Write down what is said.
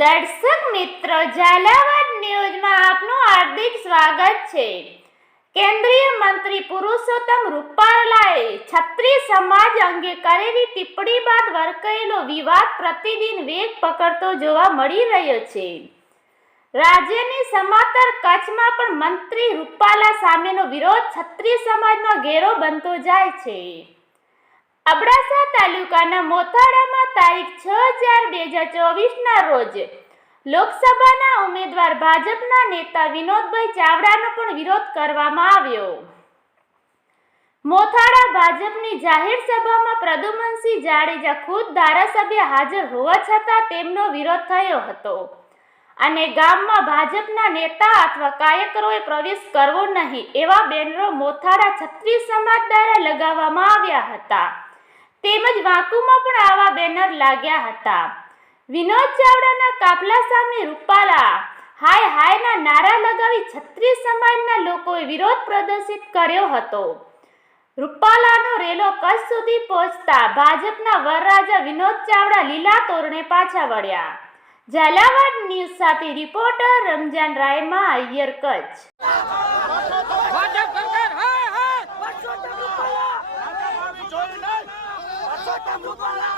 દર્શક મિત્રો, ઝાલાવાડ ન્યૂઝમાં આપનું હાર્દિક સ્વાગત છે। કેન્દ્રીય મંત્રી પુરુષોત્તમ રૂપાલાએ છત્રી સમાજ અંગે કરેલી ટિપ્પણી બાદ વરકેલો વિવાદ પ્રતિદિન વેગ પકડતો જોવા મળી રહ્યો છે। રાજ્યની સમાંતર કચ્છમાં પણ મંત્રી રૂપાલા સામેનો વિરોધ છત્રી સમાજમાં ઘેરો બનતો જાય છે। અબડાસા તાલુકાના મોથાળામાં તારીખ 6/4/2024ના રોજ લોકસભાના ઉમેદવાર ભાજપના નેતા વિનોદભાઈ ચાવડાનો પણ વિરોધ કરવામાં આવ્યો। મોથાળા ભાજપની જાહેર સભામાં પ્રદ્યુમનસિંહ જાડેજા ખુદ ધારાસભ્ય હાજર હોવા છતાં તેમનો વિરોધ થયો હતો અને ગામમાં ભાજપના નેતા અથવા કાર્યકરોએ પ્રવેશ કરવો નહીં એવા બેનરો મોથાળા છત્રી સમાજ દ્વારા લગાવવામાં આવ્યા હતા। તેમજ વાંકુમાં પણ આવા બેનર લાગ્યા હતા। વિનોદ ચાવડાના કાફલા સામે રૂપાલા હાય હાયના નારા લગાવી છત્રી સમાજના લોકોએ વિરોધ પ્રદર્શિત કર્યો હતો। રૂપાલાનો રેલો કચ્છ સુધી પહોંચતા ભાજપના વરરાજા વિનોદ ચાવડા લીલા તોરણે પાછા વળ્યા। ઝાલાવાડ ન્યૂઝ સાથે રિપોર્ટર રમજાન રાયમા અય્યર, કચ્છ। Rupaala!